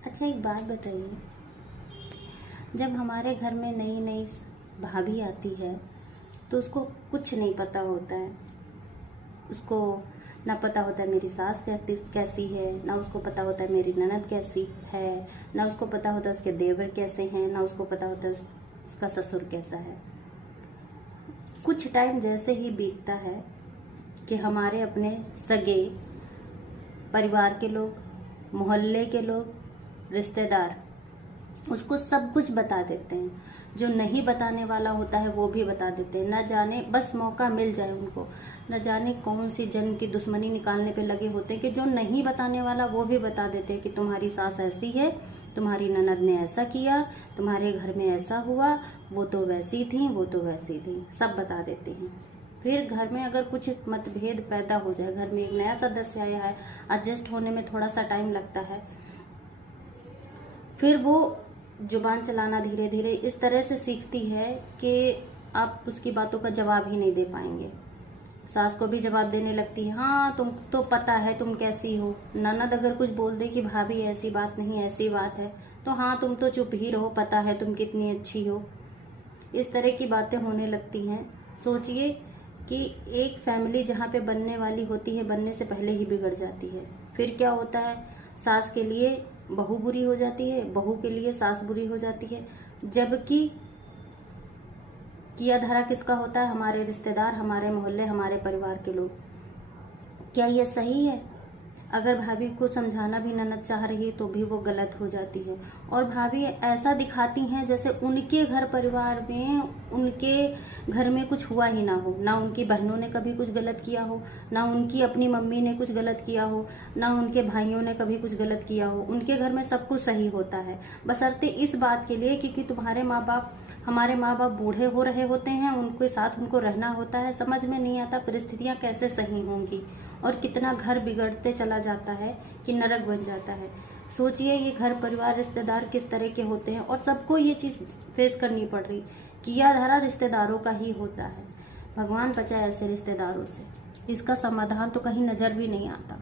अच्छा, एक बात बताइए, जब हमारे घर में नई नई भाभी आती है तो उसको कुछ नहीं पता होता है। उसको ना पता होता है मेरी सास कैसी है, ना उसको पता होता है मेरी ननद कैसी है, ना उसको पता होता है उसके देवर कैसे हैं, ना उसको पता होता है उसका ससुर कैसा है। कुछ टाइम जैसे ही बीतता है कि हमारे अपने सगे परिवार के लोग, मोहल्ले के लोग, रिश्तेदार उसको सब कुछ बता देते हैं। जो नहीं बताने वाला होता है वो भी बता देते हैं। न जाने, बस मौका मिल जाए उनको, न जाने कौन सी जन्म की दुश्मनी निकालने पे लगे होते हैं कि जो नहीं बताने वाला वो भी बता देते हैं कि तुम्हारी सास ऐसी है, तुम्हारी ननद ने ऐसा किया, तुम्हारे घर में ऐसा हुआ, वो तो वैसी थी, वो तो वैसी थी, सब बता देते हैं। फिर घर में अगर कुछ मतभेद पैदा हो जाए, घर में एक नया सदस्य आया है, एडजस्ट होने में थोड़ा सा टाइम लगता है, फिर वो जुबान चलाना धीरे धीरे इस तरह से सीखती है कि आप उसकी बातों का जवाब ही नहीं दे पाएंगे। सास को भी जवाब देने लगती है, हाँ तुम तो पता है तुम कैसी हो। ननद अगर कुछ बोल दे कि भाभी ऐसी बात नहीं ऐसी बात है, तो हाँ तुम तो चुप ही रहो, पता है तुम कितनी अच्छी हो। इस तरह की बातें होने लगती हैं। सोचिए कि एक फैमिली जहाँ पे बनने वाली होती है, बनने से पहले ही बिगड़ जाती है। फिर क्या होता है, सास के लिए बहू बुरी हो जाती है, बहू के लिए सास बुरी हो जाती है। जबकि किया धरा किसका होता है? हमारे रिश्तेदार, हमारे मोहल्ले, हमारे परिवार के लोग। क्या ये सही है? अगर भाभी को समझाना भी ननद चाह रही है तो भी वो गलत हो जाती है। और भाभी ऐसा दिखाती हैं जैसे उनके घर परिवार में, उनके घर में कुछ हुआ ही ना हो। ना उनकी बहनों ने कभी कुछ गलत किया हो, ना उनकी अपनी मम्मी ने कुछ गलत किया हो, ना उनके भाइयों ने कभी कुछ गलत किया हो। उनके घर में सब कुछ सही होता है, बशर्ते इस बात के लिए क्योंकि तुम्हारे माँ बाप, हमारे माँ बाप बूढ़े हो रहे होते हैं, उनके साथ उनको रहना होता है। समझ में नहीं आता परिस्थितियाँ कैसे सही होंगी और कितना घर बिगड़ते चला जाता है कि नरक बन जाता है। सोचिए ये घर परिवार रिश्तेदार किस तरह के होते हैं और सबको ये चीज़ फेस करनी पड़ रही। किया धरा रिश्तेदारों का ही होता है। भगवान बचाए ऐसे रिश्तेदारों से। इसका समाधान तो कहीं नज़र भी नहीं आता।